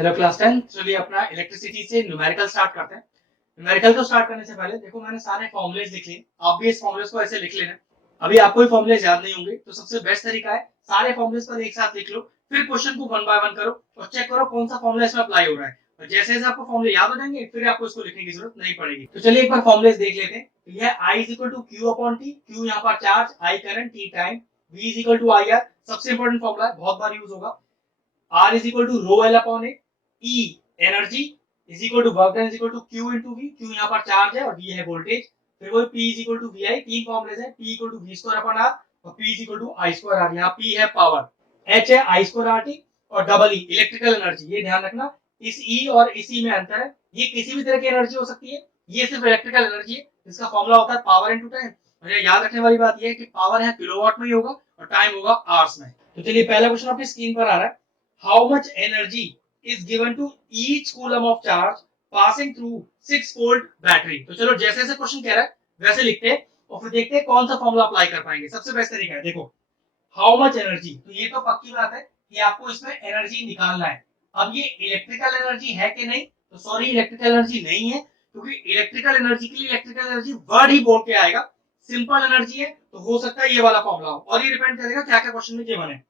Hello class 10। चलिए अपना electricity से न्यूमेरिकल स्टार्ट करते हैं। न्यूमेरिकल को स्टार्ट करने से पहले देखो मैंने सारे फॉर्मुलेस लिख लिए, आप भी इस फॉर्मुलेस को ऐसे लिख लेना। अभी आपको भी फॉर्मुलेस याद नहीं होंगे तो सबसे बेस्ट तरीका है सारे फॉर्मुलेस पर एक साथ लिख लो, फिर क्वेश्चन को वन बाय वन करो और चेक करो कौन सा फॉर्मुला इसमें अप्लाई हो रहा है। और जैसे जैसे आपको फॉर्मुले याद हो जाएंगे फिर आपको इसको लिखने की जरूरत नहीं पड़ेगी। तो चलिए एक बार फॉर्मुलेस देख लेते हैं। तो यह I is equal to Q upon T, Q यहाँ पर charge, I current, T time, V is equal to I R, सबसे इंपॉर्टेंट फॉर्मुला है, बहुत बार यूज होगा। R is equal to rho L upon A, E energy is equal to work done is equal to Q into V, Q यहाँ पर charge है और V है वोल्टेज। फिर वही P is equal to VI, तीन formulas है, P equal to V square upon R और P is equal to I square R। यहाँ P है पावर, H है I square RT और डबल E इलेक्ट्रिकल एनर्जी। ये ध्यान रखना, इस E और इस E में अंतर है, ये किसी भी तरह की एनर्जी हो सकती है, ये सिर्फ इलेक्ट्रिकल एनर्जी है। इसका फॉर्मूला होता है पावर इनटू टाइम। और ये याद रखने वाली बात ये है कि पावर है किलोवाट में ही होगा और टाइम होगा आवर्स में। तो चलिए पहला क्वेश्चन आपकी स्क्रीन पर आ रहा है। How much energy is given to each coulomb of charge passing through 6 volt battery? तो चलो जैसे जैसे क्वेश्चन कह रहा है वैसे लिखते हैं और फिर देखते हैं कौन सा फॉर्मूला अप्लाई कर पाएंगे। सबसे बेस्ट तरीका है, देखो हाउ मच एनर्जी, तो ये तो पक्की बात है कि आपको इसमें एनर्जी निकालना है। अब ये इलेक्ट्रिकल एनर्जी है कि नहीं, तो सॉरी इलेक्ट्रिकल एनर्जी नहीं है, क्योंकि इलेक्ट्रिकल एनर्जी के लिए इलेक्ट्रिकल एनर्जी वर्ड ही बोल के आएगा। सिंपल एनर्जी है तो हो सकता है ये वाला फॉर्मूला हो, और ये डिपेंड करेगा क्या क्या क्वेश्चन में गिवन है।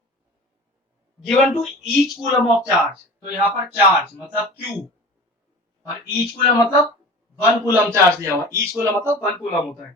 Given to each coulomb of charge, तो यहाँ पर चार्ज मतलब Q और ईच कूलम मतलब 1 कूलम चार्ज दिया हुआ, ईच कूलम मतलब 1 कूलम होता है।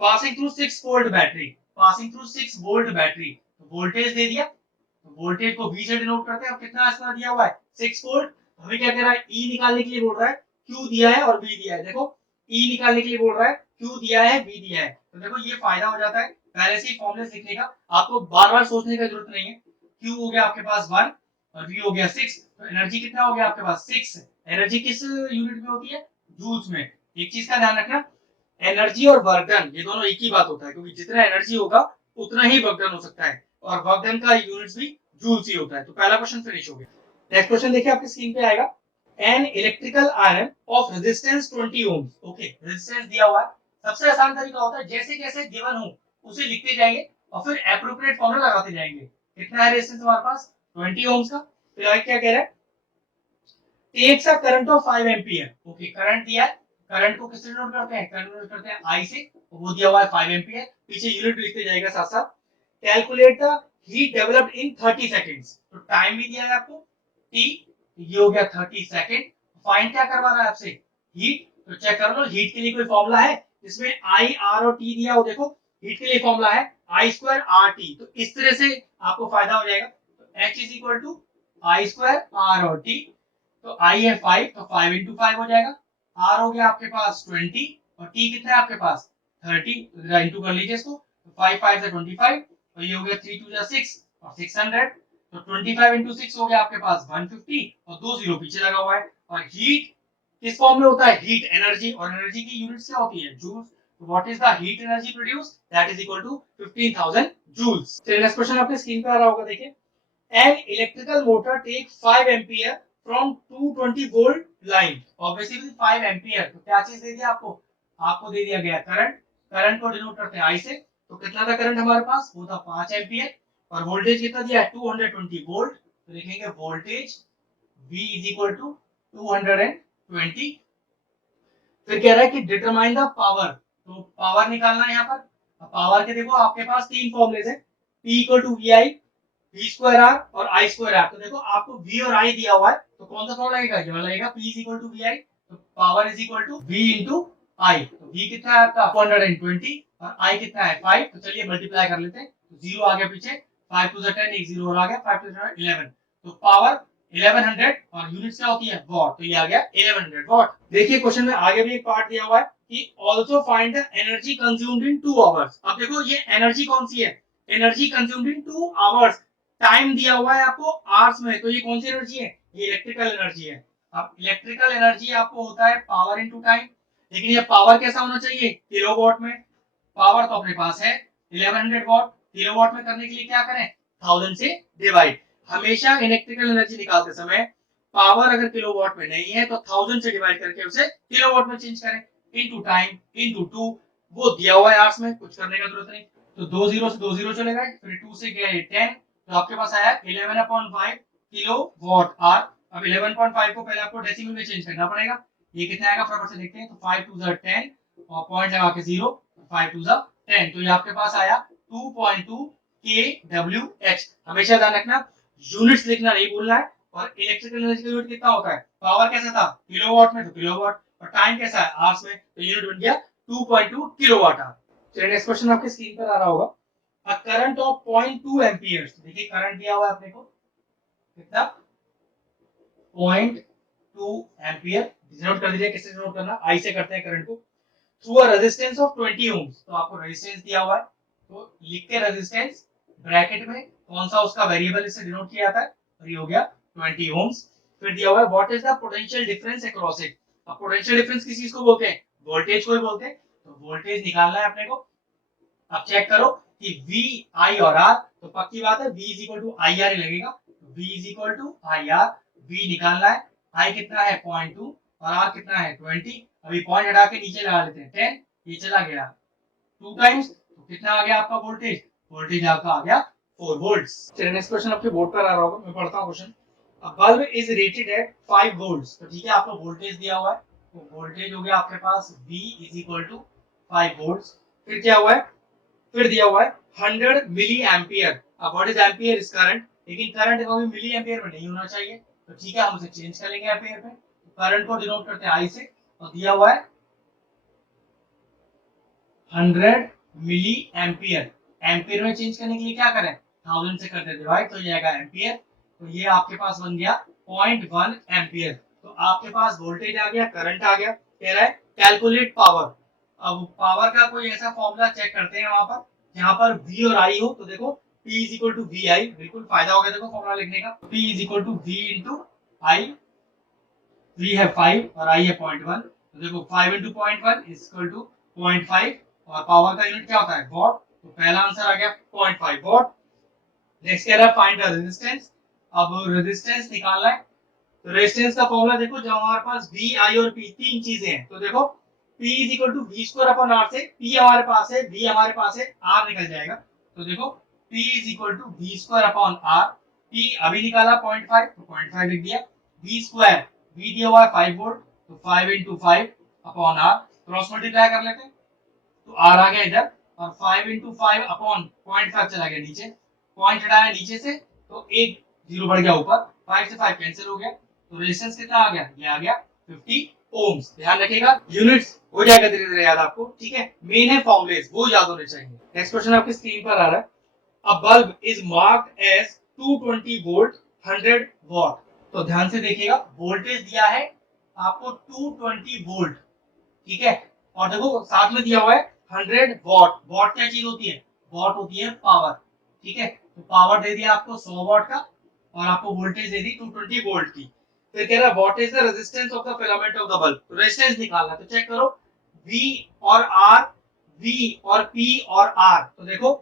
Passing through 6 volt battery, passing through 6 volt battery, तो वोल्टेज दे दिया, तो वोल्टेज को V से डिनोट करते हैं। अब कितना इसमें दिया हुआ है 6 वोल्ट। हमें क्या कह रहा है, E निकालने के लिए बोल रहा है, Q दिया है और V दिया है। देखो E निकालने के लिए बोल रहा है, Q दिया है, V दिया है, तो देखो ये फायदा हो जाता है पहले से ही फॉर्मूले लिखने का, आपको बार बार सोचने की जरूरत नहीं है। Q हो गया आपके पास 1 और V हो गया 6, तो एनर्जी कितना हो गया आपके पास 6। एनर्जी किस यूनिट में होती है, जूल्स में। एक चीज का ध्यान रखना, एनर्जी और वर्क डन ये दोनों एक ही बात होता है, क्योंकि जितना एनर्जी होगा उतना ही वर्क डन हो सकता है, और वर्क डन का यूनिट्स भी जूल्स ही होता है। तो पहला क्वेश्चन फिनिश हो गया। नेक्स्ट क्वेश्चन देखिए आपकी स्क्रीन पे आएगा। An electrical iron of resistance 20 ohms, okay resistance दिया हुआ है। सबसे आसान तरीका होता है जैसे जैसे गिवन हो उसे लिखते जाएंगे और फिर एप्रोप्रिएट फॉर्मूला लगाते जाएंगे। कितना है रेजिस्टेंस हमारे पास 20 ओम्स का। फिर आगे क्या कह रहा है, takes a current of 5 ampere, okay current दिया है, करंट को किससे नोट करते हैं, करंट नोट करते हैं आई से, वो दिया हुआ है 5 एम्पियर, पीछे यूनिट लिखते जाएगा साथ साथ। Calculate the heat developed in 30 seconds, तो टाइम भी दिया है आपको टी, ये हो गया 30 सेकंड। फाइंड क्या करवा रहा है आपसे, हीट, तो चेक कर लो हीट के लिए कोई फॉर्मूला है जिसमें आई आर और टी दिया हो। देखो हीट के लिए फॉर्मूला है आई स्क्वायर आर टी, तो इस तरह से आपको फायदा हो जाएगा। तो H is equal to I square R और टी, तो आई है 5, तो 5 इंटू 5 हो जाएगा। आर हो गया आपके पास 20 और टी कितना है आपके पास 30, तो इंटू कर लीजिए इसको, तो 5 5 से 25 और ये हो गया 3 2 6 और 600, तो 25 इंटू 6 हो गया आपके पास 150 और 2 जीरो पीछे लगा हुआ है। और हीट किस फॉर्म में होता है, हीट एनर्जी, और एनर्जी की यूनिट्स क्या होती है, joules. What is the heat energy produced, that is equal to 15000 joules. चलिए नेक्स्ट क्वेश्चन आपके स्क्रीन पे आ रहा होगा, देखिए। An electrical motor takes 5 ampere from 220 volt line, obviously 5 ampere, तो क्या चीज दे दिया आपको, आपको दे दिया गया करंट, करंट को डिनोट करते हैं आई से, तो कितना था करंट हमारे पास, वो था 5 एम्पियर, और वोल्टेज कितना दिया है 220 वोल्ट, तो लिखेंगे voltage V is equal to 220। फिर कह रहा है कि डिटरमाइन द पावर, तो पावर निकालना है यहाँ पर। पावर के देखो आपके पास तीन फॉर्मुलेज है, P equal to V I, V square R और I स्क्वायर आर। तो देखो आपको V और I दिया हुआ है, तो कौन सा फॉर्मूला लगेगा, ये वाला लगेगा, P is equal to V I, तो power is equal to V into I। तो V कितना है आपका 220 और I कितना है 5, तो चलिए मल्टीप्लाई कर लेते हैं, तो जीरो आ गया पीछे, 5 टू 10 एक जीरो और आ गया, 5 टू 11, तो पावर 1100 और यूनिट्स क्या होती है वॉट, तो ये आ गया 1100 वॉट। देखिए क्वेश्चन में आगे भी एक पार्ट दिया हुआ है कि also find the energy consumed in 2 hours. अब देखो ये एनर्जी कौन सी है, energy consumed in 2 hours, time दिया हुआ है आपको आवर्स में, तो ये कौन सी एनर्जी है, ये इलेक्ट्रिकल एनर्जी है। अब इलेक्ट्रिकल एनर्जी आपको होता है पावर इनटू टाइम, लेकिन ये पावर कैसा होना चाहिए, किलोवाट में। पावर तो अपने पास है 1100 वॉट, किलोवाट में करने के लिए क्या करें, 1000 से डिवाइड। हमेशा इलेक्ट्रिकल एनर्जी निकालते समय पावर अगर किलोवाट में नहीं है तो 1000 से डिवाइड करके उसे किलोवाट में चेंज करें, इनटू टाइम इनटू 2, वो दिया हुआ है आवर्स में, कुछ करने का जरूरत नहीं। तो 2 जीरो से 2 जीरो चले गए, फिर 2 से गया ये 10, तो आपके पास आया 11/5 किलो वॉट आर, अब 11.5 को पहले आपको डेसिमल में चेंज करना पड़ेगा। ये कितना आएगा फटाफट से देखते हैं। तो 5 टू 10 और पॉइंट लगा के 0, 5 टू 10, तो ये आपके पास आया 2.2 kWh। हमेशा ध्यान रखना यूनिट्स लिखना नहीं भूलना है। और इलेक्ट्रिकल एनर्जी का यूनिट कितना होता है? पावर कैसा था किलोवाट में, तो किलोवाट, और टाइम कैसा है आवर्स में, तो यूनिट बन गया 2.2 किलोवाट आवर। चलिए नेक्स्ट क्वेश्चन आपके स्क्रीन पर आ रहा होगा। अ करंट ऑफ 0.2 एम्पियर्स, देखिए करंट दिया हुआ है अपने को कितना 0.2 एम्पियर, डिनोट कर दीजिए। किससे डिनोट करना? आई से करते हैं करंट को। Through a resistance of 20 ohms, तो आपको रेजिस्टेंस दिया हुआ है तो लिख के रेजिस्टेंस ब्रैकेट में कौन सा उसका वेरिएबल इससे डिनोट किया जाता है, और ये हो गया 20 ओम्स। फिर दिया हुआ है what is the potential difference across it. अब पोटेंशियल डिफरेंस किस चीज को बोलते हैं? वोल्टेज को ही बोलते हैं। तो वोल्टेज निकालना है अपने को। अब चेक करो कि V I और R, तो पक्की बात है V is equal to I R ही लगेगा। V is equal to I R, V निकालना है। I कितना है 0.2 और R कितना है 20। अभी पॉइंट हटा के नीचे लगा लेते हैं 10, ये चला गया 2 टाइम्स, तो कितना आ गया आपका वोल्टेज? वोल्टेज आपका आ गया 4 वोल्ट्स। चलिए नेक्स्ट क्वेश्चन आपके बोर्ड पर आ रहा होगा, मैं पढ़ता हूँ question. A bulb is rated eight 5 volts, तो ठीक है आपको वोल्टेज दिया हुआ है, तो वोल्टेज हो गया आपके पास V is equal to 5 volts. फिर क्या हुआ है? फिर दिया हुआ है 100 मिली एम्पियर। अब what is ampere? Is current, लेकिन करंट कभी मिली एम्पियर में नहीं होना चाहिए, तो ठीक है हम उसे चेंज करेंगे एम्पियर पे। करंट को डिनोट करते हैं आई से, और दिया हुआ है 100 मिली एम्पियर। एम्पियर में चेंज करने के लिए क्या करें? 1000 से करते डिवाइड, तो ये आएगा एम्पियर। तो ये आपके पास बन गया 0.1 एम्पियर। तो आपके पास वोल्टेज आ गया, करंट आ गया। कह रहा है कैलकुलेट पावर। अब पावर का कोई ऐसा फॉर्मूला चेक करते हैं वहां पर जहां पर V और I हो, तो देखो P is equal to V I, बिल्कुल फायदा हो गया देखो फॉर्मूला लिखने का। P is equal to V into I, V है 5 और I है 0.1, तो देखो 5 इंटू 0.1 इज इक्वल टू 0.5, और पावर का यूनिट क्या होता है? वॉट। तो पहला आंसर आ गया 0.5 वॉट। नेक्स्ट कह रहा है फाइंड द रेजिस्टेंस। अब रेजिस्टेंस निकालना है, तो रेजिस्टेंस का फॉर्मूला देखो, जब हमारे पास V I और P तीन चीजें हैं, तो देखो P is equal to V square upon R, से P हमारे पास है, V हमारे पास है, R निकल जाएगा। तो देखो P is equal to V square upon R. P अभी निकाला 0.5, तो 0.5 लिख दिया। V स्क्वायर, V दिया हुआ है 5 वोल्ट, तो 5 into 5 upon R, cross multiply कर लेते हैं, तो आर आ गया इधर, और 5 इंटू 5 अपॉन 0.5 चला गया नीचे, पॉइंट हटाया नीचे से, तो एक जीरो बढ़ गया ऊपर, 5 से 5 कैंसिल हो गया, तो रेजिस्टेंस कितना आ गया? ये आ गया 50 ओम्स। ध्यान रखिएगा यूनिट्स हो जाएगा धीरे धीरे याद आपको, ठीक है। मेन है फॉर्मूलेस, वो याद होने चाहिए। नेक्स्ट क्वेश्चन आपकी स्क्रीन पर आ रहा है। A bulb is marked as 220 volt 100 watt. तो ध्यान से देखिएगा, वोल्टेज दिया है आपको 220 वोल्ट, ठीक है, और देखो साथ में दिया हुआ है 100 वॉट। वॉट क्या चीज होती है? वॉट होती है पावर, ठीक है। तो पावर दे दिया आपको 100 वॉट का, और आपको वोल्टेज दे दी 220 वोल्ट की। फिर कह रहा है what is the resistance of the filament of the bulb. तो रेजिस्टेंस निकालना, तो चेक करो V और R, V और P और R, तो देखो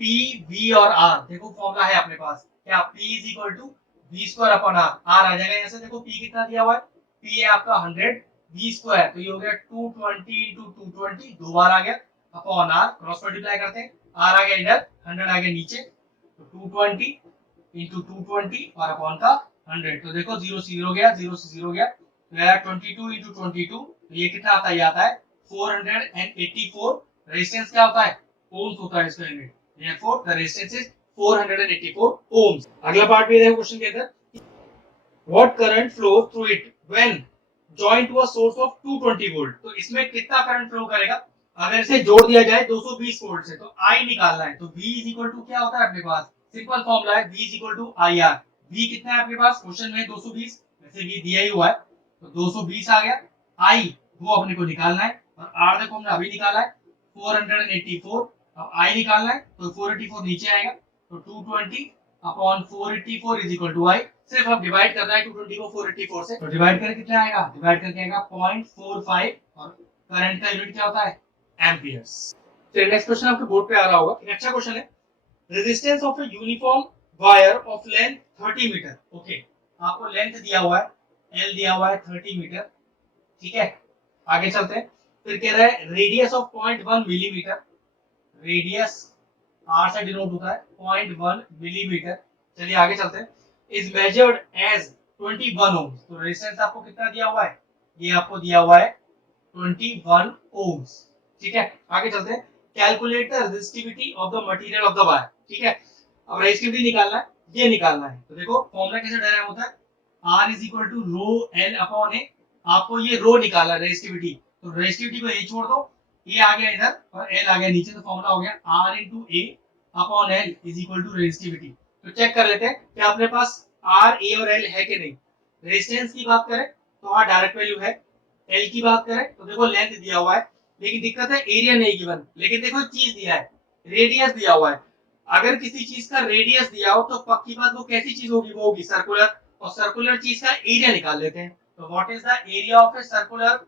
P V और R, देखो फॉर्मूला है अपने पास क्या? P is equal to V square upon R, R आ जाएगा यहाँ से। देखो P कितना दिया हुआ है? P है आपका 100, V स्क्वायर, तो ये हो गया 220 इंटू 220, दो बार आ गया, अपॉन R, क्रॉस मल्टीप्लाई करते हैं, R आ गया इधर, 100 आ गया नीचे, तो 220 इंटू 220 और अपॉन का 100, तो देखो 0 से 0 गया, 0 से 0 गया, तो यार 22 इंटू 22, तो ये कितना आता है? ये आता है 484। रेजिस्टेंस क्या होता है? ओम्स होता है इसका unit, therefore the resistance is 484 ohms। अगला पार्ट भी देखो क्वेश्चन के अंदर, what current flows through it when joined to a source of 220 volt। तो इसमें कितना करंट फ्लो करेगा अगर इसे जोड़ दिया जाए 220 वोल्ट से? तो I निकालना है, तो V इज इक्वल टू क्या होता है अपने पास? सिंपल फॉर्मूला है V is equal to I R. V कितना है आपके पास? क्वेश्चन में 220, वैसे V दिया ही हुआ है, तो 220 आ गया। I वो अपने को निकालना है, और R देखो हमने अभी निकाला है 484। अब I निकालना है, तो 484 नीचे आएगा, तो 220 अपॉन 484 इज इक्वल टू आई। सिर्फ हम डिवाइड करना है 220 को 484 से, तो डिवाइड करके कितना आएगा? डिवाइड करके आएगा 0.45, और करंट का यूनिट क्या होता है? एम्पियर्स। चलिए नेक्स्ट क्वेश्चन आपके बोर्ड पे आ रहा होगा, एक अच्छा क्वेश्चन है। Resistance of a uniform wire of length 30 metre. Okay, आपको लेंथ दिया हुआ है, L दिया हुआ है 30 मीटर, ठीक है। आगे चलते हैं, फिर कह रहा है radius of 0.1 millimetre, radius R से डिनोट होता है 0.1 मिलीमीटर। चलिए आगे चलते हैं। इज मेजर्ड एज 21 ओम। तो रेजिस्टेंस आपको कितना दिया हुआ है, ये आपको दिया हुआ है 21 ओम्स। ठीक है, आगे चलते हैं। Calculate the resistivity of the material of the wire. ठीक है, अब रेजिस्टिविटी निकालना है, ये निकालना है। तो देखो फॉर्मूला कैसे डायराम होता है, R is equal to rho L upon A. आपको ये रो निकालना है रेजिस्टिविटी, तो रेजिस्टिविटी को ये छोड़ दो, ये आ गया इधर और एल आ गया नीचे, तो फॉर्मूला हो गया R into A upon L is equal to resistivity. तो चेक कर लेते हैं कि अपने पास R, A और L है कि नहीं। रेजिस्टेंस की बात करें तो हाँ डायरेक्ट वैल्यू है। एल की बात करें तो देखो लेंथ दिया हुआ है, लेकिन दिक्कत है एरिया नहीं गिवन। लेकिन देखो चीज दिया है, रेडियस दिया हुआ है। अगर किसी चीज का रेडियस दिया हो तो पक्की बात वो कैसी चीज होगी, वो होगी सर्कुलर। और सर्कुलर चीज का एरिया निकाल लेते हैं। तो what is the area of a circular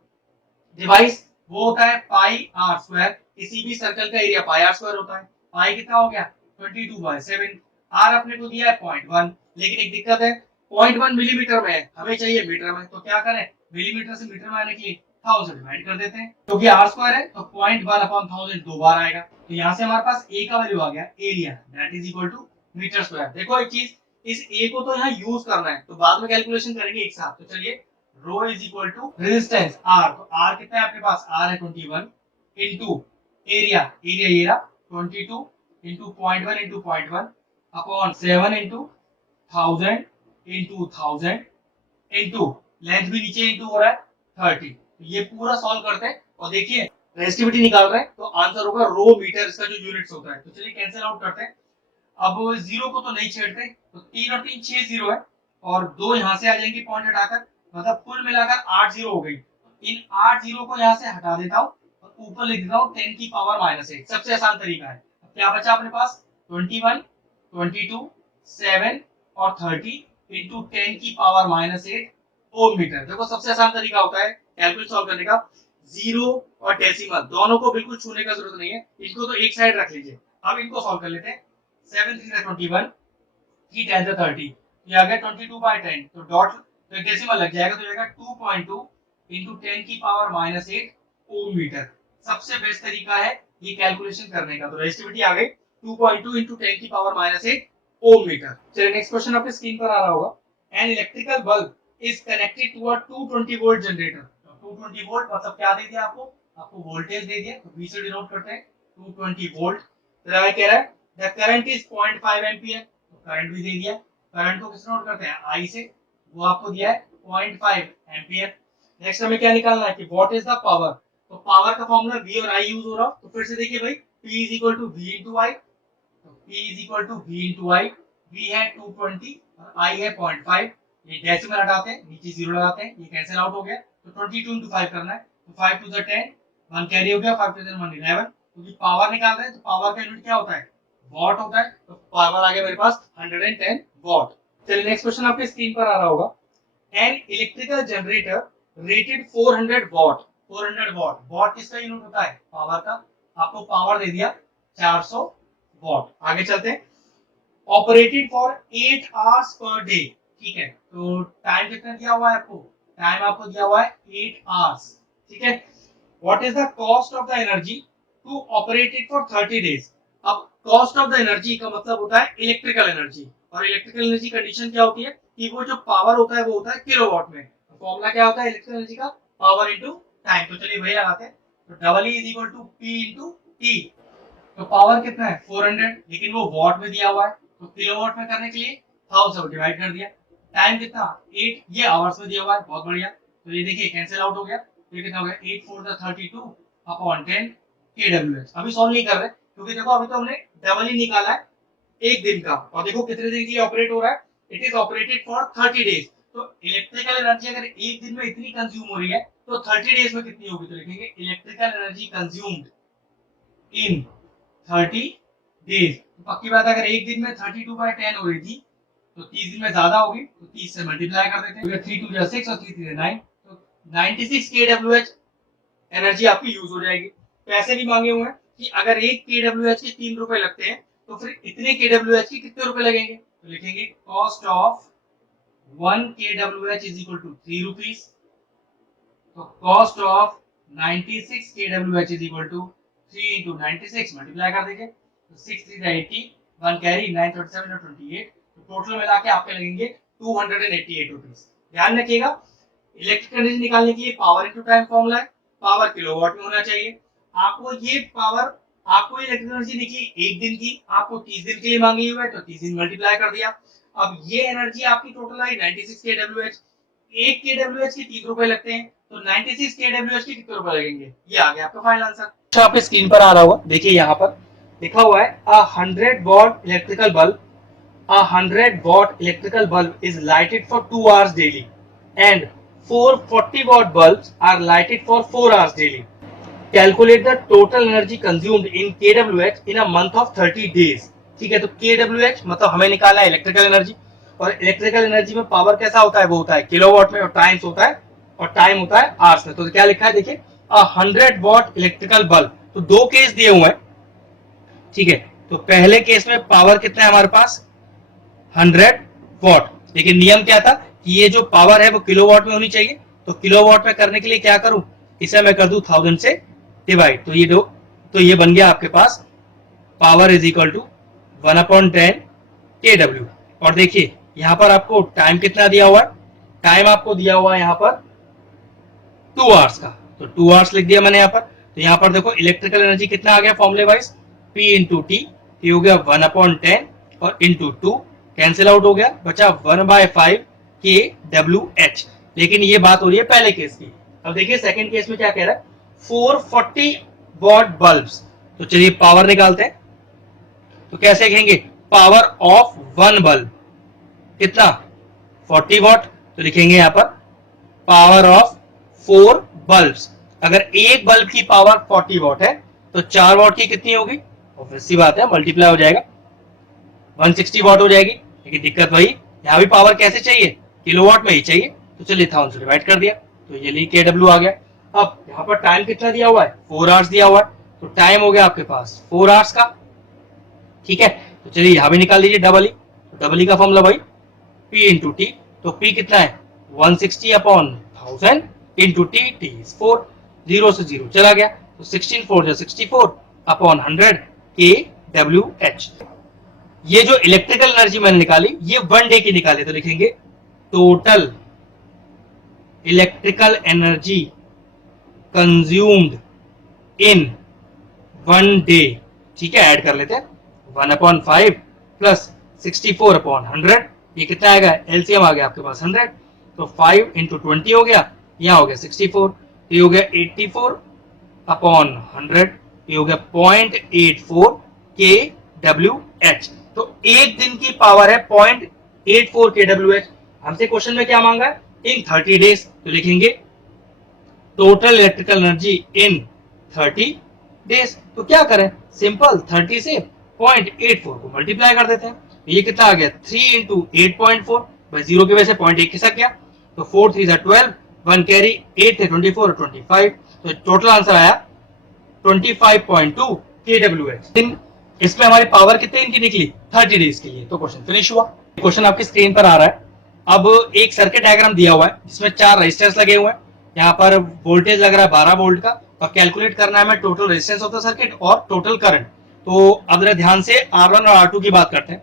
device, वो होता है पाई आर स्क्वायर। किसी भी सर्कल का एरिया पाई आर स्क्वायर होता है। पाई कितना हो गया 22/7। आर अपने को दिया है 0.1, लेकिन एक दिक्कत है 0.1 मिलीमीटर में है, हमें चाहिए मीटर में। तो क्या करें, मिलीमीटर से मीटर में आने के लिए 1000 डिवाइड कर देते हैं, क्योंकि आर स्क्वायर है तो 0.1/1000 दो बार आएगा। तो यहाँ से हमारे पास ए का वैल्यू आ गया area, that is equal to metre square. देखो एक चीज, इस ए को तो यहाँ यूज करना है, तो बाद में कैलकुलेशन करेंगे एक साथ। तो चलिए, rho is equal to resistance R, तो आर कितना है अपने पास, आर है 21 इंटू एरिया, एरिया ये रहा 22 into 0.1 into 0.1 upon 7 into 1000 into 1000 into length भी नीचे इंटू हो रहा है 30। तो ये पूरा सॉल्व करते हैं और देखिए रेजिस्टिविटी निकाल रहे हैं, तो आंसर होगा रो मीटर, इसका जो यूनिट्स होता है। तो चलिए कैंसिल आउट करते हैं। अब जीरो को तो नहीं छेड़ते, तो 3 और 3 6 जीरो है, और दो यहाँ से आ जाएंगे पॉइंट हटाकर, मतलब कुल मिलाकर 8 जीरो हो गई। इन 8 जीरो को यहाँ से हटा देता हूँ और ऊपर लिख देता हूँ 10 की पावर -8। सबसे आसान तरीका है। अब क्या बचा अपने पास, 21 22 7 और 30 इंटू 10 की पावर -8 ओम मीटर। देखो सबसे आसान तरीका होता है कैलकुलेट सॉल्व करने का, जीरो और डेसिमल दोनों को बिल्कुल छूने का जरूरत नहीं है, इनको तो एक साइड रख लीजिए। अब इनको सॉल्व कर लेते हैं। 7 3 21, 3 10 30, ये आ गया 22/10। तो डॉट तो एक डेसिमल लग जाएगा, तो जाएगा 2.2 इंटू 10 की पावर -8 ओम मीटर। सबसे बेस्ट तरीका है ये कैलकुलेशन करने का। तो रेजिस्टिविटी आ गई 2.2 इंटू 10 की पावर -8 ओम मीटर। चलिए नेक्स्ट क्वेश्चन आपके स्क्रीन पर आ रहा होगा। An electrical bulb is connected to a 220 volt generator. 220 volt मतलब क्या दे दिया आपको, आपको वोल्टेज दे दिया, तो V से डिनोट करते हैं 220 वोल्ट। तो क्या कह रहा है, द करंट इज 0.5 एम्पियर, तो करंट भी दे दिया। करंट को किससे नोट करते हैं, आई से, वो आपको दिया है 0.5 एम्पियर। नेक्स्ट हमें क्या निकालना है कि व्हाट इज द पावर। तो पावर का फॉर्मूला V और I यूज हो रहा, तो फिर से देखिए भाई, P is equal to V into I. तो P is equal to V into I, V है 220 और I है 0.5। ये डेसिमल हटाते हैं, नीचे जीरो लगाते हैं, ये कैंसिल आउट हो गया। तो 22 इंटू 5 करना है, तो 5 टू द 10, 1 कैरी हो गया, 5 टू द 1 11। क्योंकि पावर निकाल रहे हैं तो पावर का यूनिट क्या होता है, वॉट होता है। तो पावर आ गया मेरे पास 110 वॉट। चलिए नेक्स्ट क्वेश्चन आपके स्क्रीन पर आ रहा होगा। An electrical generator rated 400 what. 400 what, what किसका यूनिट होता है, पावर का। आपको पावर दे दिया 400 वॉट। आगे चलते हैं। Operated for 8 hours per day. ठीक है, तो टाइम कितना दिया हुआ है आपको, टाइम आपको दिया हुआ है 8 आवर्स। ठीक है, what is the cost of the energy to operate it for 30 days. अब कॉस्ट ऑफ द एनर्जी का मतलब होता है इलेक्ट्रिकल एनर्जी, और इलेक्ट्रिकल एनर्जी कंडीशन क्या होती है कि वो जो पावर होता है वो होता है किलोवाट में। फॉर्मूला क्या होता है इलेक्ट्रिकल एनर्जी का, पावर इनटू टाइम। तो चलिए भैया लगाते हैं। तो double E is equal to P into T. तो पावर कितना है 400, लेकिन वो वॉट में दिया हुआ है, तो किलोवाट में करने के लिए 1000 डिवाइड कर दिया। टाइम कितना 8, ये आवर्स में दिया हुआ है, बहुत बढ़िया। तो ये देखिए कैंसिल आउट हो गया, तो ये कितना हो गया 8 4 32 अपॉन 10 kWh। अभी सॉल्व नहीं कर रहे क्योंकि देखो अभी तो हमने डबल ही निकाला है एक दिन का, और देखो कितने दिन के लिए ऑपरेट हो रहा है, it is operated for 30 days. तो इलेक्ट्रिकल एनर्जी अगर एक दिन में इतनी कंज्यूम हो रही है तो 30 डेज में कितनी होगी, तो लिखेंगे electrical energy consumed in 30 days. तो पक्की बात है, अगर एक दिन में 32/10 हो रही थी तो 30 दिन में ज्यादा होगी, तो 30 से मल्टीप्लाई कर देते हैं। 3 2 6 और 3 3 9, तो 96 kWh एनर्जी आपकी यूज हो जाएगी। पैसे भी मांगे हुए हैं कि अगर एक kWh के 3 रुपए लगते हैं तो फिर इतने kWh के कितने रुपए लगेंगे, तो लिखेंगे cost of 1 kWh is equal to 3 rupees. तो cost of 96 kWh is equal to 3 into 96 multiply कर दीजिए, तो 6 3 80, 1 कैरी 9 37 और 28। तो टोटल मिला के आपके लगेंगे 288 रुपीज। ध्यान रखिएगा, इलेक्ट्रिक एनर्जी निकालने के लिए पावर इनटू टाइम फॉर्मूला है, पावर किलोवाट में होना चाहिए। आपको ये पावर, आपको इलेक्ट्रिक एनर्जी निकली एक दिन की, आपको 30 दिन के लिए मांगी हुई है तो 30 दिन मल्टीप्लाई कर दिया। अब ये एनर्जी आपकी टोटल आई 96 kWh। एक kWh के 30 रुपए लगते हैं, तो 96 kWh के कितने रुपए लगेंगे, ये आ गया आपका फाइनल आंसर। अच्छा, आपके स्क्रीन पर आ रहा होगा, देखिए यहाँ पर लिखा हुआ है a 100 watt electrical bulb, a 100 watt electrical bulb is lighted for 2 hours daily and 440 watt bulbs are lighted for 4 hours daily. Calculate the total energy consumed in kWh in a month of 30 days. ठीक है, तो kWh मतलब हमें निकालना है electrical energy, और electrical energy में power कैसा होता है, वो होता है किलोवाट में, और टाइम्स होता है, और टाइम होता है आवर्स में। तो क्या लिखा है, देखिए 100 वॉट इलेक्ट्रिकल बल्ब। तो दो केस दिए हुए हैं, ठीक है। तो पहले केस में पावर कितना है हमारे पास 100 वॉट, लेकिन नियम क्या था कि ये जो पावर है वो किलोवाट में होनी चाहिए। तो किलोवाट में करने के लिए क्या करूं, इसे मैं कर दूं 1000 से डिवाइड, तो ये बन गया आपके पास power is equal to 1/10 kW। और देखिए यहां पर आपको टाइम कितना दिया हुआ है, टाइम आपको दिया हुआ है यहां पर 2 आवर्स का, तो 2 आवर्स लिख दिया मैंने यहां पर। तो यहां पर देखो इलेक्ट्रिकल एनर्जी कितना आ गया फॉर्मूले वाइज, P इंटू टी, ये हो गया 1/10 और इंटू 2 कैंसिल आउट हो गया, बचा 1/5 kWh। लेकिन ये बात हो रही है पहले केस की। अब देखिए सेकंड केस में क्या कह रहा है, 440 वॉट बल्ब्स। तो चलिए पावर निकालते हैं, तो कैसे लिखेंगे, पावर ऑफ वन बल्ब कितना 40 वॉट, तो लिखेंगे यहां पर पावर ऑफ 4 बल्ब्स। अगर एक बल्ब की पावर 40 वॉट है तो 4 वॉट की कितनी होगी, ऑब्वियस सी बात है मल्टीप्लाई हो जाएगा 160 वॉट हो जाएगी। लेकिन दिक्कत वही, यहां भी पावर कैसे चाहिए, किलोवाट में ही चाहिए। तो चलिए 1000 से डिवाइड कर दिया, तो ये लिए kW आ गया। अब यहाँ पर टाइम कितना दिया हुआ है, 4 आवर्स दिया हुआ है, तो टाइम हो गया आपके पास 4 आवर्स का, ठीक है। तो चलिए यहां भी निकाल लीजिए डबल ई, तो डबल ई का फॉर्मूला भाई P इंटू टी, तो P कितना है 160/1000 इंटू टी, टी इज 4, 0 से 0 चला गया, तो 16 4 जो 64/100 kWh। ये जो इलेक्ट्रिकल एनर्जी मैंने निकाली ये 1 डे की निकाली, तो लिखेंगे total electrical energy consumed in 1 day, ठीक है। ऐड कर लेते हैं 1/5 प्लस 64/100, ये कितना आएगा, एलसीएम आ गया आपके पास 100, तो 5 इंटू 20 हो गया, यहाँ हो गया 64, ये हो गया 84/100, ये हो गया 0.84 kWh। तो एक दिन की पावर है 0.84 kWh। हमसे क्वेश्चन में क्या मांगा है, इन 30 डेज, तो लिखेंगे total electrical energy in 30 days. तो क्या करें, सिंपल 30 से 0.84 को मल्टीप्लाई कर देते हैं, ये कितना आ गया 3 इंटू 8.4, भाई 0 की वजह से 0.8 खिसक गया, तो 4 3 12, 1 कैरी 8 थे 24 और 25, तो टोटल आंसर आया 25.2 kWh। इसमें हमारी पावर कितने इनकी निकली 30 डेज के लिए। तो क्वेश्चन फिनिश हुआ। क्वेश्चन आपकी स्क्रीन पर आ रहा है। अब एक सर्किट डायग्राम दिया हुआ है जिसमें 4 रेजिस्टेंस लगे हुए हैं, यहाँ पर वोल्टेज लग रहा है 12 वोल्ट का, और कैलकुलेट करना है हमें total resistance of the circuit और टोटल करंट। तो अब जरा ध्यान से R1 और R2 की बात करते हैं।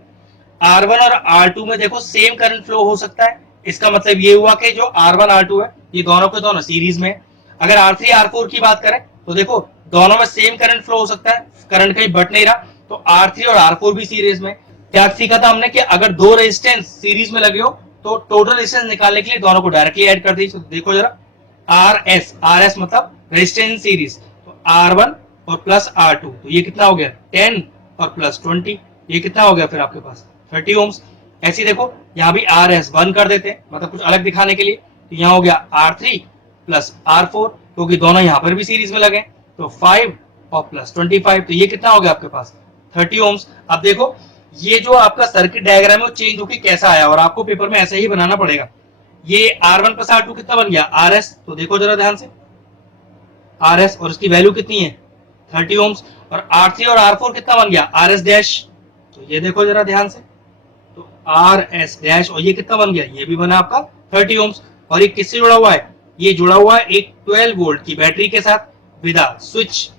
R1 और R2 में देखो सेम करंट फ्लो हो सकता है, इसका मतलब ये हुआ कि जो R1 R2 है ये दोनों के दोनों सीरीज में। अगर R3 R4 की बात करें तो देखो दोनों में सेम करंट फ्लो हो सकता है, करंट कहीं बट नहीं रहा, तो R3 और R4 भी सीरीज में। क्या सीखा था हमने कि अगर दो रेजिस्टेंस सीरीज में लगे हो तो टोटल रेजिस्टेंस निकालने के लिए दोनों को डायरेक्टली ऐड कर दीजिए। तो देखो जरा RS मतलब रेजिस्टेंस सीरीज, तो R1 और प्लस R2, तो ये कितना हो गया 10 और प्लस 20, ये कितना हो गया फिर आपके पास 30 ओम्स। ऐसे देखो यहाँ भी RS 1 कर देते हैं, मतलब कुछ अलग दिखाने के लिए, तो यहाँ हो गया R3 प्लस R4, क्योंकि दोनों यहाँ पर भी सीरीज में लगे, तो 5 और प्लस 25, तो ये कितना हो गया आपके पास 30 ओम्स। अब देखो ये जो आपका सर्किट डायग्राम है वो चेंज होकर कैसा आया, और आपको पेपर में ऐसे ही बनाना पड़ेगा। ये R1 प्लस R2 कितना बन गया RS, तो देखो जरा ध्यान से RS, और इसकी वैल्यू कितनी है 30 ओम्स, और R3 और R4 कितना बन गया RS डैश, तो ये देखो जरा ध्यान से, तो RS डैश, और ये कितना बन गया, ये भी बना आपका 30 ओम्स। और ये किससे जुड़ा हुआ है, ये जुड़ा हुआ है एक 12 वोल्ट की बैटरी के साथ विदा स्विच।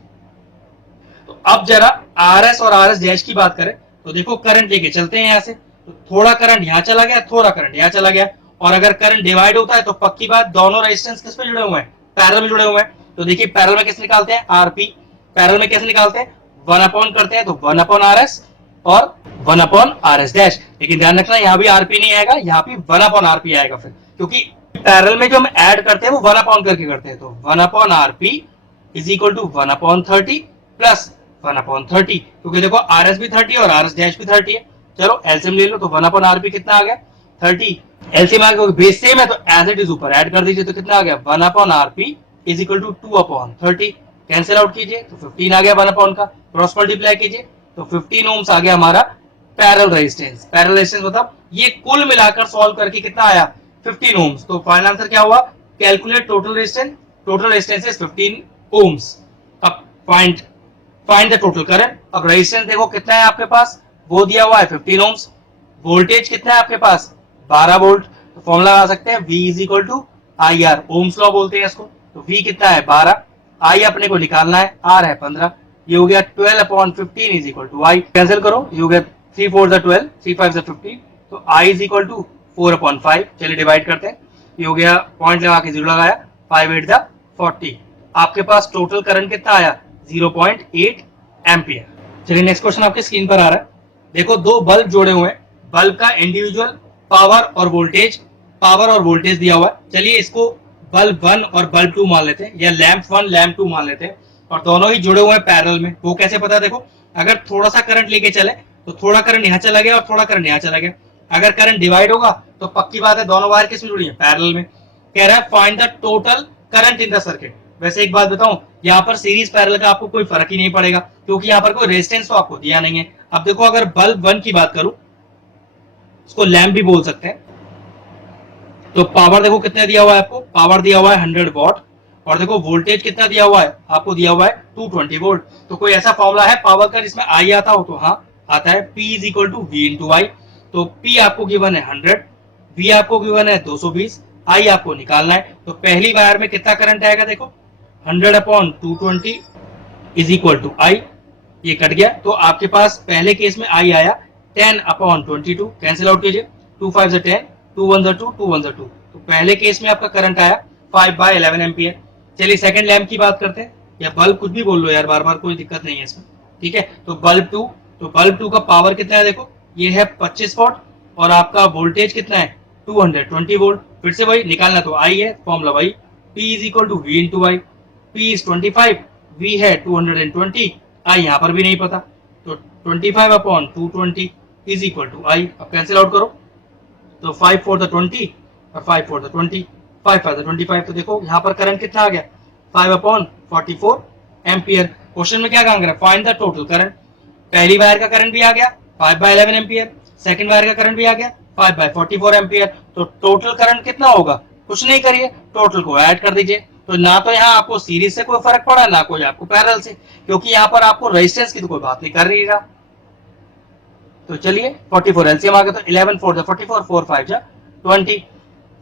तो अब जरा RS और RS डैश की बात करें तो देखो करंट लेके चलते हैं यहाँ से, तो तो थोड़ा करंट यहाँ चला गया, थोड़ा करंट यहाँ चला गया। और अगर करंट डिवाइड होता है तो पक्की बात दोनों रेजिस्टेंस किस पे जुड़े हुए हैं, पैरेलल में जुड़े हुए हैं। तो देखिए पैरेलल में कैसे निकालते हैं, आरपी पैरेलल में कैसे निकालते हैं, 1 अपॉन करते हैं तो 1 अपॉन आर एस और 1 अपॉन आर एस डैश। लेकिन ध्यान रखना यहाँ भी आरपी नहीं आएगा, यहाँ भी 1 अपॉन आरपी आएगा फिर, क्योंकि पैरेलल में जो हम ऐड करते हैं वो 1 अपॉन करके करते हैं। तो 1 upon RP is equal to 1 upon 30 plus 1 upon 30, क्योंकि देखो आर एस भी 30 और आर एस डैश भी 30 है। चलो एलसीएम ले लो, तो 1 अपॉन आरपी कितना आ गया 30। एलसीएम आ गया, बेस सेम है तो एज इट इज ऊपर ऐड कर दीजिए, तो कितना आ गया 1 upon RP is equal to 2 upon 30। Cancel out कीजिए तो 15 आ गया 1 अपॉन का, क्रॉस मल्टीप्लाई कीजिए तो 15 ओम्स आ गया हमारा पैरेलल रेजिस्टेंस। पैरेलल रेजिस्टेंस मतलब ये कुल मिलाकर सॉल्व करके कितना आया 15 ओम्स। तो फाइनल आंसर क्या हुआ, calculate total resistance, total resistance is 15 ohms. अब फाइंड द टोटल करंट। अब रेजिस्टेंस देखो कितना है आपके पास, वो दिया हुआ है 15 ओम्स। वोल्टेज कितना है आपके पास 12 वोल्ट। तो फॉर्मूला लगा सकते हैं V is equal to I R, ohm's law बोलते हैं इसको। तो V कितना है 12, I अपने को निकालना है, R है 15, ये हो गया 12 upon 15 is equal to I। Cancel करो, ये हो गया 3 4 12, 3 5 15, तो I is equal to 4 upon 5। चलिए डिवाइड करते हैं, ये हो गया पॉइंट लगा के 0 लगाया, 5 8 40। आपके पास टोटल करंट कितना आया 0.8 एम्पियर। चलिए नेक्स्ट क्वेश्चन आपके स्क्रीन पर आ रहा है। देखो दो बल्ब जोड़े हुए हैं, बल्ब का इंडिविजुअल पावर और वोल्टेज दिया हुआ है। चलिए इसको बल्ब 1 और बल्ब 2 मान लेते हैं, या लैंप 1 लैंप 2 मान लेते हैं, और दोनों ही जुड़े हुए हैं पैरेलल में। वो कैसे पता, देखो अगर थोड़ा सा करंट लेके चले तो थोड़ा करंट यहाँ चला गया और थोड़ा करंट यहाँ चला गया। अगर करंट डिवाइड होगा तो पक्की बात है दोनों वायर किस में जुड़ी है, पैरेलल में। कह रहा है find the total current in the circuit. वैसे एक बात बताऊं, यहाँ पर सीरीज पैरेलल का आपको कोई फर्क ही नहीं पड़ेगा, क्योंकि यहाँ पर कोई रेजिस्टेंस तो आपको दिया नहीं है। अब देखो अगर बल्ब 1 की बात करूं, इसको लैंप भी बोल सकते हैं, तो पावर देखो कितना दिया हुआ है आपको, पावर दिया हुआ है 100 वॉट, और देखो वोल्टेज कितना दिया हुआ है आपको, दिया हुआ है 220 वोल्ट। तो कोई ऐसा फॉर्मूला है पावर का जिसमें आई आता हो, तो हाँ आता है, P is equal to V into I. तो P आपको गिवन है 100, V आपको गिवन है 220, I आपको निकालना है। तो पहली वायर में कितना करंट आएगा, देखो 100 upon 220 is equal to I, ये कट गया, तो आपके पास पहले केस में I आया 10 अपॉन 22, कैंसिल आउट कीजिए, 2 5 10, 2 1 2, 2 1 2, तो पहले केस में आपका करंट आया 5/11 एम्पियर। चलिए सेकंड लैंप की बात करते हैं, या बल्ब कुछ भी बोल लो यार, बार बार कोई दिक्कत नहीं है इसमें, ठीक है। तो बल्ब 2 का पावर कितना है, देखो ये है 25 वॉट, और आपका वोल्टेज कितना है 220 वोल्ट। फिर से वही निकालना, तो आई है फॉर्मूला वही, P is equal to V into I. P is 25, V है 220, आई यहाँ पर भी नहीं पता, तो 25 अपॉन 220 इज इक्वल टू आई। अब कैंसिल आउट करो, तो 5 4 20 और 5 4 20, 5 5 25, तो देखो यहाँ पर करंट कितना आ गया 5 अपॉन 44 एम्पियर। क्वेश्चन में क्या मांग रहा है, फाइंड द टोटल करंट। पहली वायर का करंट भी आ गया 5/11 एम्पियर, सेकंड वायर का करंट भी आ गया 5/44 एम्पियर। तो टोटल करंट कितना होगा, कुछ नहीं करिए, टोटल को ऐड कर दीजिए। तो ना तो यहाँ आपको सीरीज से कोई फर्क पड़ा, ना कोई आपको पैरेलल से, क्योंकि यहाँ पर आपको रेजिस्टेंस की तो कोई बात नहीं कर रही रहा। तो चलिए 44 एलसीएम आ गया, तो 11 4 44, 4 5 20,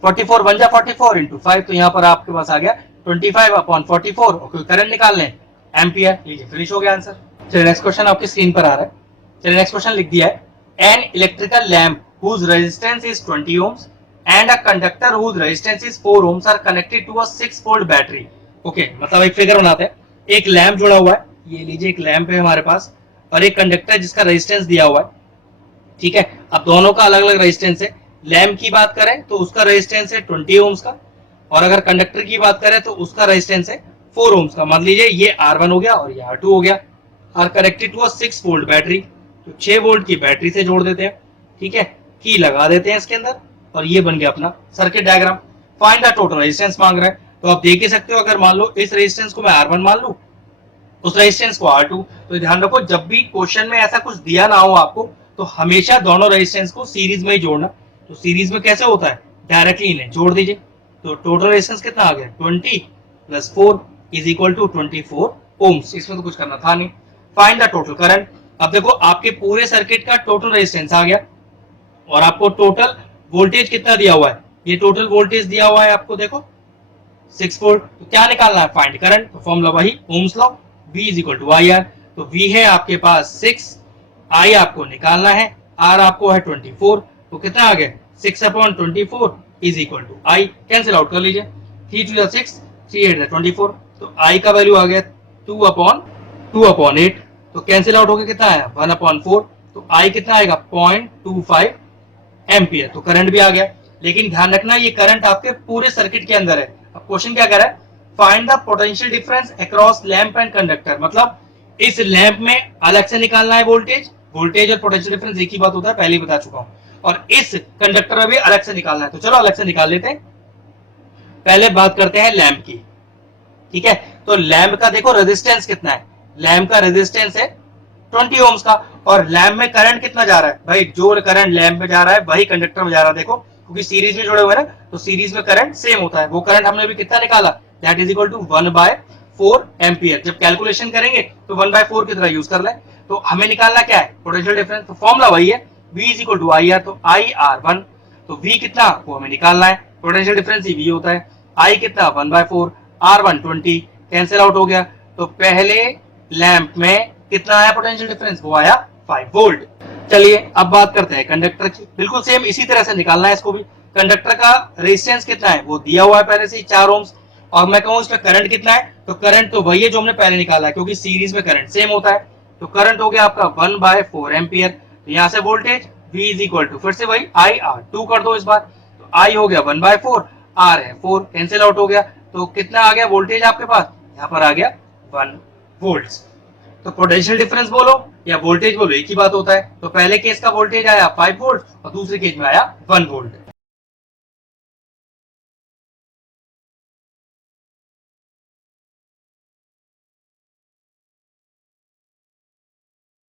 44 1 44 इंटू 5, तो यहाँ पर आपके पास आ गया 25 अपॉन 44, और करंट निकाल लें एम्पियर। लीजिए फिनिश हो गया आंसर। चलिए नेक्स्ट क्वेश्चन आपकी स्क्रीन पर आ रहा है। चलिए नेक्स्ट क्वेश्चन लिख दिया है, an electrical lamp whose resistance is 20 ohms and a conductor whose resistance is 4 ohms are connected to a 6 volt battery। Okay, मतलब एक फिगर बनाते हैं, एक लैम्प जुड़ा हुआ है, ये लीजिए एक लैम्प है हमारे पास, और एक कंडक्टर जिसका रेजिस्टेंस दिया हुआ है, ठीक है। अब दोनों का अलग अलग रेजिस्टेंस है। लैम्प की बात करें तो उसका रेजिस्टेंस है 20 ओम्स का, और अगर कंडक्टर की बात करें तो उसका रेजिस्टेंस है 4 ओम्स का। मान लीजिए ये R1 हो गया और ये R2 हो गया, R connected to a 6 volt battery. तो 6 वोल्ट की बैटरी से जोड़ देते हैं, ठीक है, की लगा देते हैं इसके अंदर, और ये बन गया अपना circuit diagram. Find the total resistance मांग रहा है, तो आप देख ही सकते हो, अगर मान लो इस रेजिस्टेंस को मैं R1 मान लूं, उस रेजिस्टेंस को R2, तो ध्यान रखो जब भी क्वेश्चन में ऐसा कुछ दिया ना हो आपको, तो हमेशा दोनों रेजिस्टेंस को सीरीज में ही जोड़ना। तो सीरीज में कैसे होता है, डायरेक्टली इन्हें जोड़ दीजिए। तो टोटल रेजिस्टेंस कितना आ गया 20 + 4 इज इक्वल टू 24 ओम्स। इसमें तो कुछ करना था नहीं। Find the total current. अब देखो आपके पूरे सर्किट का टोटल रेजिस्टेंस आ गया, और आपको टोटल वोल्टेज कितना दिया हुआ है, ये टोटल वोल्टेज दिया हुआ है आपको, देखो 6 वोल्ट। तो क्या निकालना है, फाइंड करंट। तो फॉर्मूला वही, Ohm's law, V is equal to I R. तो V है आपके पास 6, I आपको निकालना है, आर आपको है 24, तो कितना आ गया 6/24 is equal to I, cancel out कर लीजिए, 3 2 6 3 8 24, तो आई का वैल्यू आ गया 2/8, तो कैंसिल आउट हो गया कितना आया 1/4, तो आई कितना आएगा 0.25 एम्पियर, तो करंट भी आ गया। लेकिन ध्यान रखना ये करंट आपके पूरे सर्किट के अंदर है। अब क्वेश्चन क्या कह रहा है, find the potential difference across lamp and conductor, मतलब इस लैंप में अलग से निकालना है वोल्टेज, वोल्टेज और पोटेंशियल डिफरेंस एक ही बात होता है, पहले ही बता चुका हूं, और इस कंडक्टर में भी अलग से निकालना है। तो चलो अलग से निकाल लेते हैं। पहले बात करते हैं लैंप की, ठीक है। तो लैंप का देखो रेजिस्टेंस कितना है, लैंप का रेजिस्टेंस है 20 ओम्स का, और लैंप में करंट कितना जा रहा है भाई, जो करंट लैंप में जा रहा है वही कंडक्टर में जा रहा है, देखो क्योंकि सीरीज में जुड़े हुए हैं ना, तो सीरीज में करंट सेम होता है। वो करंट हमने भी कितना निकाला, that is equal to 1/4 ampere. जब कैलकुलेशन करेंगे तो 1/4 की तरह यूज कर ले। तो हमें निकालना क्या है पोटेंशियल डिफरेंस, तो फॉर्मूला वही है, V is equal to I R, तो आई आर 1, तो V कितना वो हमें निकालना है, पोटेंशियल डिफरेंस ही V होता है, I कितना 1/4, R1 20, कैंसिल आउट हो गया। तो पहले लैंप में कितना आया पोटेंशियल डिफरेंस, वो आया 5 वोल्ट। चलिए अब बात करते हैं कंडक्टर की, बिल्कुल सेम इसी तरह से निकालना है इसको भी। कंडक्टर का रेजिस्टेंस कितना है वो दिया हुआ है पहले से ही 4 ओम्स, और मैं कहूं इसमें करंट कितना है, तो करंट तो वही है जो हमने पहले निकाला है, क्योंकि सीरीज में करंट सेम होता है। तो करंट हो गया आपका 1/4 एम्पियर। तो यहां से voltage V is equal to फिर से वही आई आर 2 कर दो इस बार, तो I हो गया 1/4, R है 4, कैंसिल आउट हो गया। तो कितना आ गया वोल्टेज आपके पास, यहाँ पर आ गया 1 वोल्ट। तो पोटेंशियल डिफरेंस बोलो या वोल्टेज बोलो एक ही बात होता है। तो पहले केस का वोल्टेज आया 5 वोल्ट और दूसरे केस में आया 1 वोल्ट।